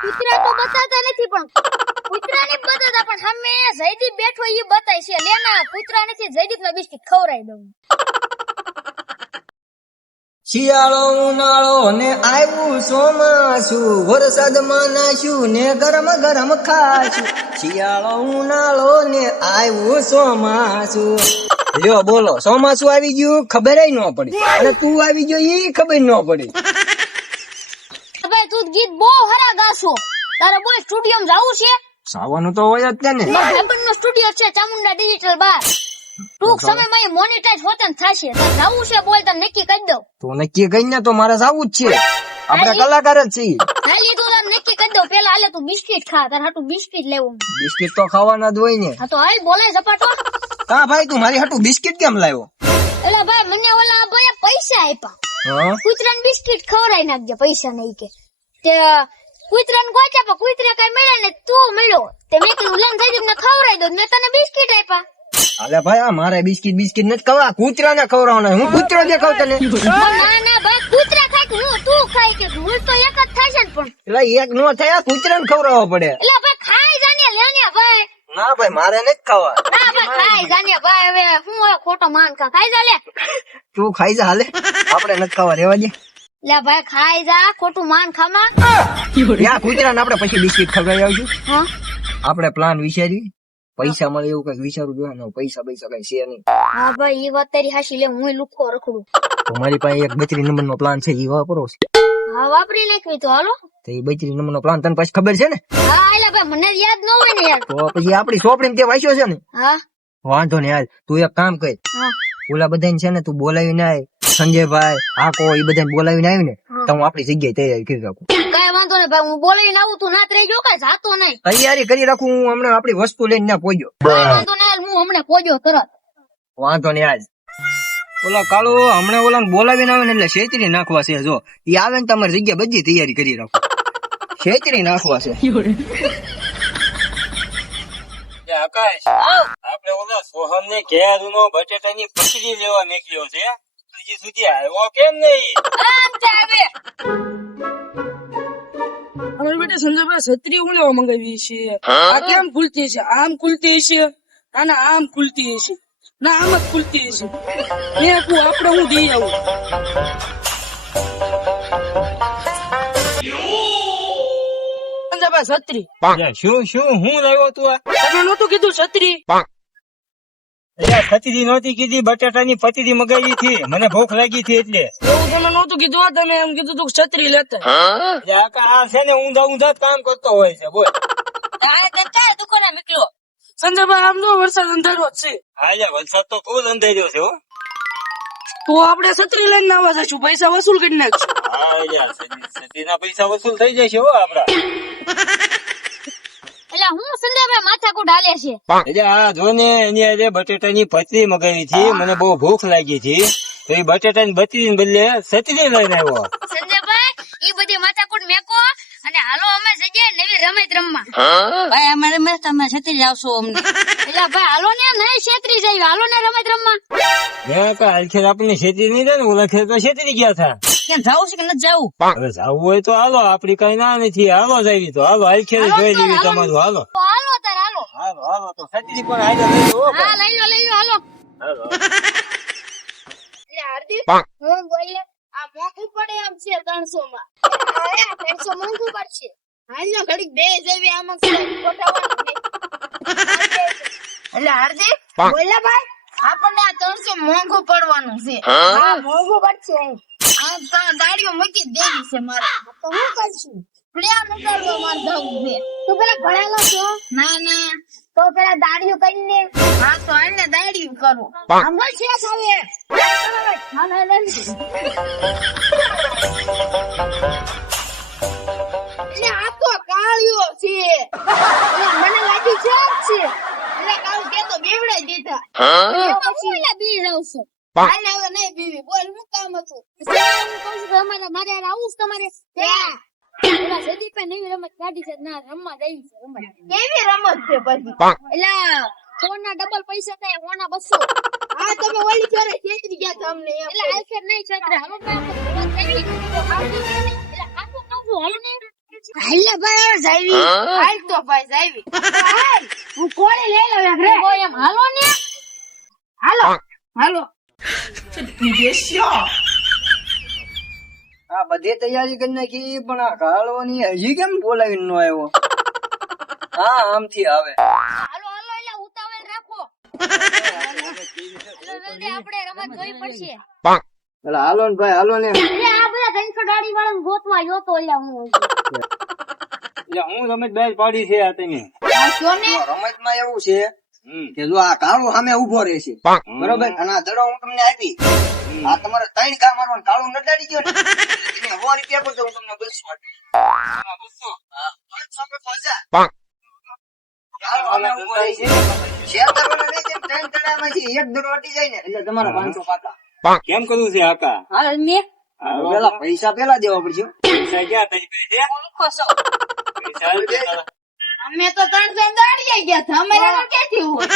કૂતરા તો બતાતા નથી પણ કૂતરાને બતાતા પણ સામે જયદીપ બેઠો ઈ બતાય છે લેના કૂતરા નથી જયદીપના બિસ્કિટ ખવરાઈ દઉં શિયાળો ઉનાળો ને આવ્યું ચોમાસું વરસાદમાં નાશું ને ગરમ ગરમ ખાશું શિયાળો ઉનાળો ને આવ્યું ચોમાસું લ્યો બોલો ચોમાસું આવી ગયું ખબર ન પડી અને તું આવી ગયો ઈ ખબર ન પડી ભાઈ તું ગીત બહુ હરા ગાશો તારે બોય સ્ટુડિયો માં જાવું છે સાવાનું તો હોય જ ને ભાઈબંધ નો સ્ટુડિયો છે ચામુંડા ડિજિટલ બાર ટૂંક સમયમાં મોનેટાઇઝ હોતન થશે તો જાવું છે બોલ તને નક્કી કરી દઉં તો નક્કી કઈ ને તો મારે જાવું જ છે આપણે કલાકાર જ છીએ હાલી તું તને નક્કી કરી દઉં પેલા હાલે તું બિસ્કિટ ખા તાર હાટું બિસ્કિટ લેવું બિસ્કિટ તો ખાવાના જ હોય ને હા તો હાલ બોલાય ઝપાટો હા ભાઈ તું મારી હાટું બિસ્કિટ કેમ લાવ્યો એટલે ભાઈ મને ઓલા ભાઈ પૈસા આપ્યા કૂતરાને બિસ્કિટ ખવડાવી નાખજે પૈસા નહીં કે તે કૂતરાને ગોચ્યા પણ કૂતરા કઈ મળ્યા ને તું મળ્યો તે મેં કીધું લઈને જઈ ને ખવડાવી દઉં મેં તને બિસ્કિટ આપ્યા અલે ભાઈ આ મારે બિસ્કિટ નથી ખવા કૂતરાને ખવડાવવાના હું કૂતરો દેખાવ તને ના ભાઈ કૂતરા ખાય હું તું ખાય કે હું તો એક જ થાય છે પણ એટલે એક નો થયા કૂતરાને ખવડાવવો પડે એટલે ભાઈ ખાઈ જાને લેને ભાઈ ના ભાઈ મારે નથી ખાવા ના ભાઈ ખાઈ જાને ભાઈ હવે હું ખોટો માન ખાઈ જા લે તું ખાઈ જા હાલે આપણે નથી ખાવા રેવા દે લે ભાઈ ખાઈ જા ખોટું માન ખામાં યા કૂતરાને આપણે પછી બિસ્કિટ ખવડાવી આવશું હા આપણે પ્લાન વિચારી પૈસા મળે એવું કઈક વિચારવું જોઈએ પૈસા કઈ છે નહીં હા ભાઈ ઈ વાત તારી હાસી લે હું લુખો રખડું તો મારી પાસે એક 32 નંબરનો પ્લાન છે ઈ વાપરો હા વાપરી નાખવી તો હાલો તો ઈ 32 નંબરનો પ્લાન તને પછી ખબર છે ને હા એટલે ભાઈ મને યાદ ન હોય ને યાર તો પછી આપણી ચોપડીમાં તે વાંચ્યો છે ને હા વાંધો ને યાર તું એક કામ કર હા ઓલા બધાને છે ને તું બોલાવીને આય સંજયભાઈ આકો ઈ બધાને બોલાવીને આવી ને તો હું આપણી જગ્યાએ તૈયારી કરી રાખું કઈ વાંધો નહીં ભાઈ હું બોલાવીને આવું તું નાત રહી ગયો કઈ જાતો નહીં તૈયારી કરી રાખું હું હમણાં આપણી વસ્તુ લઈને ના પહોંચ્યો કઈ વાંધો નહીં હું હમણાં પહોંચ્યો તરત વાંધો ને આજ ઓલા કાળો હમણાં ઓલા બોલાવીને આવે ને એટલે છેતરી નાખવા છે જો ઈ આવે ને તમારી જગ્યા બધી તૈયારી કરી રાખો છેતરી નાખવા છે આકાશ આપણે ઓલા સોહમ ને ઘેર નો બટેટાની પચડી લેવા નીકળ્યો છે હજી સુધી આવ્યો કેમ નહીં અમારી બેટા સંજયભાઈ છત્રી હું લેવા મંગાવી છે આ કેમ ખુલતી છે આમ ખુલતી છે ના આમ ખુલતી છે ના આમ જ ખુલતી છે મેં આપું આપણે હું દઈ આવું સંજયભાઈ છત્રી શું હું લાવ્યો તું તમે નહોતું કીધું છત્રી પચડી નહોતી કીધી બટાટાની પચડી મગાવી હતી મને ભૂખ લાગી હતી એટલે એવું તમે નહોતું કીધું આ તમે એમ કીધું તું છત્રી લેતા આ છે ને ઊંધા જ કામ કરતો હોય છે બોલ દુકાને નીકળ્યો સંજયભાઈ આમ નો વરસાદ અંધારો જ છે હા વરસાદ તો ફૂલ અંધાર્યો છે હો તો આપણે છત્રી લઈને આવવા જઈશું પૈસા વસૂલ કરી નાખશું હા સતીના પૈસા વસૂલ થઈ જશે હો આપડા એટલે હું સંજયભાઈ માથાકૂટ હાલે છે એટલે આ જો ને એની આજે બટેટાની પચડી મગાવી હતી મને બહુ ભૂખ લાગી હતી તો એ બટેટાની બચડી બદલે સતરી લઈને આવ્યો સંજયભાઈ ઈ બધી માથાકૂટ મેકો અને હાલો અમે જઈએ નવી રમત રમવા ભાઈ અમે રમેશ તમે છત્રી આવશો અમને એટલે ભાઈ હાલો ને નહીં છેતરી જાય હાલો ને રમત રમવા આખેર આપણને છેતરી નહીં થાય ને ઓલા ખેર તો છેતરી ગયા હતા કેમ જાવું છે કે નથી જાવું હવે જવું હોય તો હાલો આપડી કઈ ના નથી હાલો જાવી તો હાલો આખેર જોઈ લેવી તમારું હાલો હાલો તાર હાલો હાલો તો છત્રી પણ હાજર લઈ લો હા લઈ લો હાલો હાલો એટલે હાર્દિક હું બોલે આ મોંઘું પડે એમ છે 300 માં 300 મોંઘું પડશે હાલ નો ઘડીક બે જેવી આમાં ખોટાવાનું એટલે હાર્દિક બોલ્યા ભાઈ આપણને આ 300 મોંઘું પડવાનું છે હા મોંઘું પડશે આ ગાડીઓ મૂકી દેવી છે મારે તો હું કરશું પ્લેન ઉતારવા માર જવું છે તું પેલા ભણેલો છો ના તો પેલા દાડીઓ કરીને હા તો આને દાડીઓ કરો આમાં છે સાવે એટલે આ તો કાળિયો છે મને લાગી છે એટલે કાળ કે તો બેવડાઈ દીધા પછી બી રહું છું હાલે હવે નહીં બીવી બોલ હું કામ હતું હું કહું છું કે અમારે મારે આવું તમારે ઓલા સદીપે નવી રમત કાઢી છે ના રમવા જઈ છે રમત કેવી રમત છે પછી એટલે સોના ડબલ પૈસા થાય સોના 200 હા તમે ઓલી જોરે છેતરી ગયા તમને એટલે આખેર નહીં છેતરે હાલો એટલે આખું કામ હાલો ને હાલે ભાઈ જાવી હાલ તો ભાઈ જાવી હાલ હું કોળી લઈ લઉં એક રે એમ હાલો ને હાલો હાલો આ બધી તૈયારી કરી નાખી પણ આ કાળવાની હજી કેમ બોલાવી નો આવ્યો હા આમથી આવે હાલો હાલો એટલે ઉતાવળ રાખો જલ્દી આપણે રમત જોઈ પડશે એટલે હાલો ને ભાઈ હાલો ને એટલે આ બધા 300 દાડી વાળા ગોતવા ગયો તો એટલે હું એટલે હું રમત બહાર પાડી છે આ તમે આ કયો ને રમત માં એવું છે કે જો આ કાળો સામે ઉભો રહેશે બરોબર અને આ દડો હું તમને આપી આ તમારે 3 કા મારવાનું કાળું નડાડી ગયો ને તમે 100 રૂપિયા પર હું તમને 200 એક દડો અટી જાય ને એટલે તમારા 500 પાકા કેમ કરવું છે આકા હાલ મે પેલા પૈસા પેલા દેવા પડશે પૈસા ક્યાં તઈ છે ખોસો પૈસા અમે તો 300 દાડી ગયા હતા અમારે ક્યાંથી હોય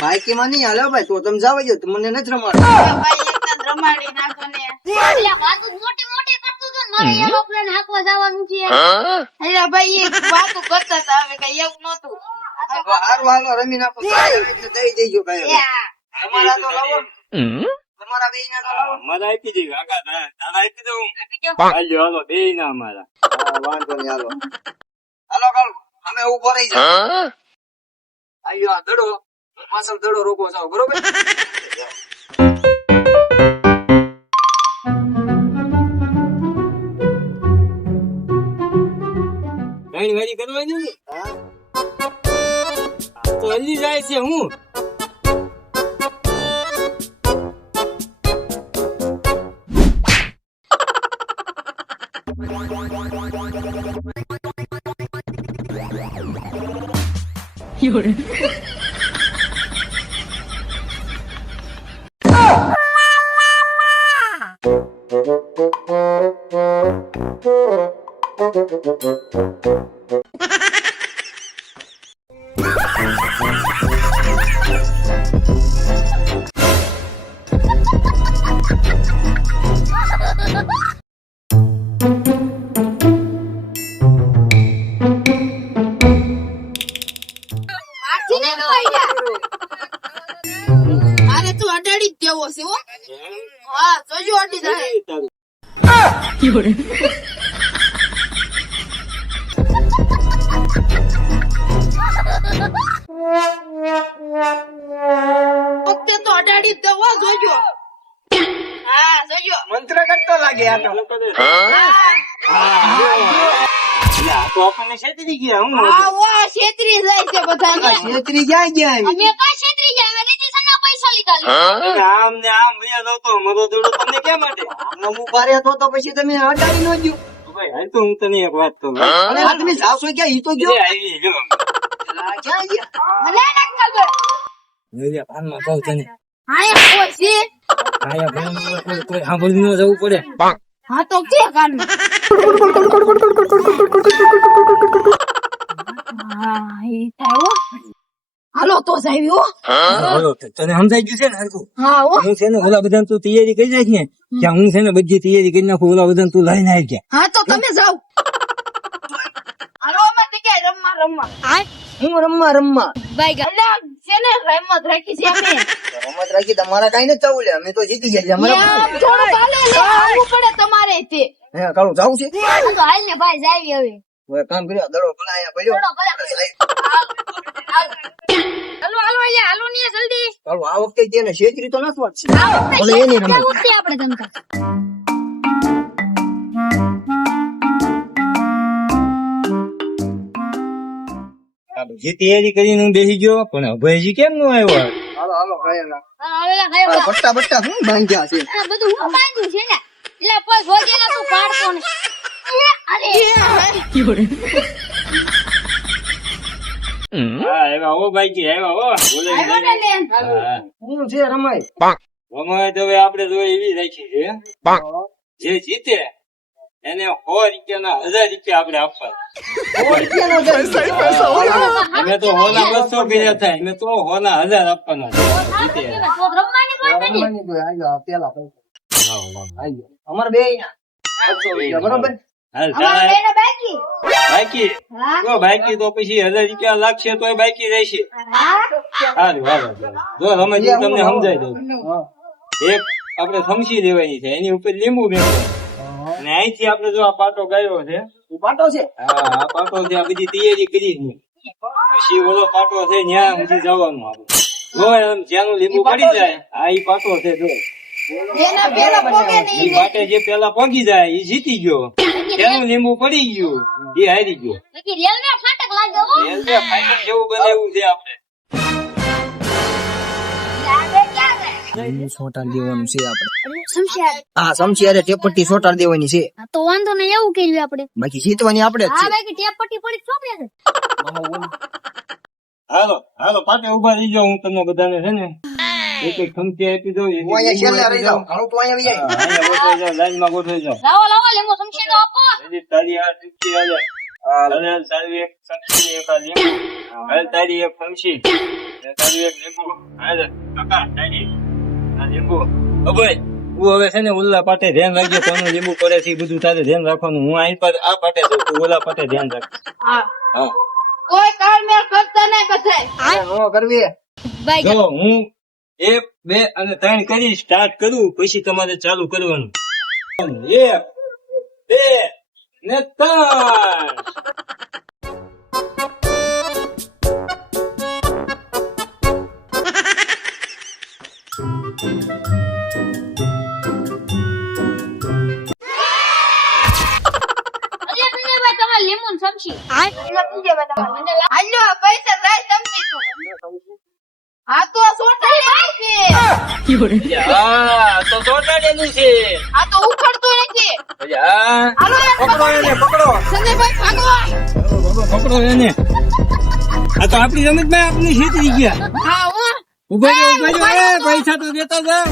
બાઈકી માં નહીં હાલે ભાઈ તો તમે જાવ જો મને નથી રમાડો ભાઈ એક રમાડી નાખો ને એટલે વાતો મોટી મોટી કરતું તો મારે એરોપ્લેન હાકવા જવાનું છે એટલે ભાઈ એક વાતો કરતા હતા હવે કઈ એવું નતું હારું હાલો રમી નાખો એટલે દઈ દેજો ભાઈ તમારા તો લાવો તમારા બે ના તો લાવો મારા આપી દે કાકા દાદા આપી દઉં હાલો હાલો બે ના અમારા વાંધો નહીં હાલો હાલો કાલ અમે ઉભો રહી જાવ આયો આ દડો પાછળ દડો રોકો જાવ બરોબર કઈ વારી કરવાની ને તો હલ્લી જાય છે હું અરે તું અડાડી જ દેવો છે હો હા જોજો અડી જાય ઓકે તો અડાડી જ દેવો જોજો હા જોજો મંત્ર કરતો લાગે આ તો તો આપણને છેતરી ગયા હું હા ઓ છેતરી જાય છે બધાને છેતરી ક્યાં ગયા અમે કા છેતરી જાય અમે રીતિસરના પૈસા લીધા આમ ને આમ વયા જતો મરો દોડો તમને કેમ માટે નમું પારે તો પછી તમે હટાડી નો ગયો ભાઈ હાલ તો હું તને એક વાત કહું અને આ તમે જાવશો ક્યાં ઈ તો ગયો આવી જો આ ક્યાં ગયા મને નથી ખબર જોયા ભાનમાં કહું તને હા એ કોઈ છે આયા ભાનમાં કોઈ સાંભળી ન જવું પડે હા તો કે કાન હા એ થાય હાલો તો જાવ્યો હાલો તને સમજાઈ ગયું છે ને હરકું હા હો હું છે ને ઓલા બધા તું તૈયારી કરી નાખ ને ત્યાં હું છે ને બધી તૈયારી કરી નાખું ઓલા બધા તું લઈને આવી ગયા હા તો તમે જાઓ હાલો અમે તો કે રમવા હું રમવા ભાઈ ગલ્લા છે ને રમત રાખી છે અમે રમત રાખી તમારા કઈ નથી ચાવું લે અમે તો જીતી ગયા અમારે યાર થોડું કાલે લે આવવું પડે તમારે તે હે કાળું જાવું છે હા તો હાલ ને ભાઈ જાવી હવે હવે કામ કર્યો દડો ભલા અહીંયા પડ્યો થોડો હાલો હાલો અહીંયા હાલો ને જલ્દી કાળું આ વખતે તેને છેતરી તો નથી વાત છે આવો ભલે એની રમત આપણે તમતા આ બધી તૈયારી કરીને હું બેસી ગયો પણ અભયજી કેમ નો આવ્યો હાલો હાલો ભાઈ આવેલા ખાયો પટ્ટા બટ્ટા શું બાંધ્યા છે આ બધું હું બાંધ્યું છે ને એટલે કોઈ ભોજેલા તું પાડતો ને અરે હા એવા હો ભાઈજી આવ્યા હો બોલે આવ્યો ને લે હા શું છે રમાય અમારે તો હવે આપણે જો એવી રાખી છે જે જીતે એને 100 રૂપિયાના 1000 રૂપિયા આપણે આપવા અમે તો હોના 200 કર્યા થાય અમે તો હોના 1000 આપવાના છે. જીતે તો રમવાની વાત નથી રમવાની તો આજો પેલા પૈસા આજો અમાર બે બરોબર હાલ અમારે તારા બેને બાકી બાકી હા જો બાકી તો પછી 1000 રૂપિયા લાગશે તોય બાકી રહેશે. હા હારું હાલો જો રમેશ હું તમને સમજાઈ દઉં. એક આપણે સમસી લેવાની છે એની ઉપર લીંબુ મેળવવાનું અને અહીંથી આપણે જો આ પાટો ગાયો છે પાટો છે હા આ પાટો છે આ બધી તૈયારી કરી છે પછી ઓલો પાટો છે ત્યાં સુધી જવાનું આપણે જો એમ જ્યાંનું લીંબુ પડી જાય આ ઈ પાટો છે જો જેના પેલા પોગે ઈ નહીં પાટે જે પેલા પહોંચી જાય ઈ જીતી ગયો ત્યાંનું લીંબુ પડી ગયું એ હારી ગયો રેલવે ફાટક લાગે હો રેલવે ફાઈનલ જેવું બનાવ્યું છે આપણે લાગે ક્યાં સોટાડ દેવાનું છે આપણે સમસ્યા હા સમસી ટેપટ્ટી સોટાડ દેવાની છે તો વાંધો નહીં એવું કર્યું આપણે બાકી જીતવાની આપણે જ હા છે બાકી ટેપ પટ્ટી પડી ચોપડે છે હાલો હાલો પાટે ઉભા રહી જાઓ હું તમને બધાને છે ને એક એક ખમચી આપી દઉં હું અહીંયા છેલ્લે રહી જાઉં ઘણું તો અહીંયા આવી જાય અહીંયા ગોઠવાઈ જાઓ લાઈનમાં ગોઠવાઈ જાઓ લાવો લાવો લીંબુ સમસી નો આપો એની તારી આ ચૂકી હાલે અને તારી એક સમસી એક આ લીંબુ હાલ તારી એક સમસી અને તારી એક લીંબુ હાલ કાકા તારી આ લીંબુ ઓ ભાઈ હું હવે છે ને ઓલા પાટે ધ્યાન રાખજો કોનું લીંબુ પડે છે એ બધું તારે ધ્યાન રાખવાનું હું અહીં પર આ પાટે જાઉં તું ઓલા પાટે ધ્યાન રાખ હા હા કોઈ કાળ મેળ કરતા નહીં બધાય નો કરવી બાઈ જો હું 1 2 અને 3 કરી સ્ટાર્ટ કરું પછી તમારે ચાલુ કરવાનું 1 2 ને 3 અલ્યા સંજયભાઈ તમારે લીંબુ ને સમસી હા સંજયભાઈ તમારે હાલ્યો આ પૈસા રાય સમસી તું હા તો સોટા છે હા તો ચોટાડેલું છે આ તો ઉખડતું નથી હા હાલો પકડો એને પકડો સંજયભાઈ ભાગો પકડો એને આ તો આપણી રમતમાં આપની જીતી ગયા હા હું ઉભા રહ્યો એ પૈસા તો દેતા જાવ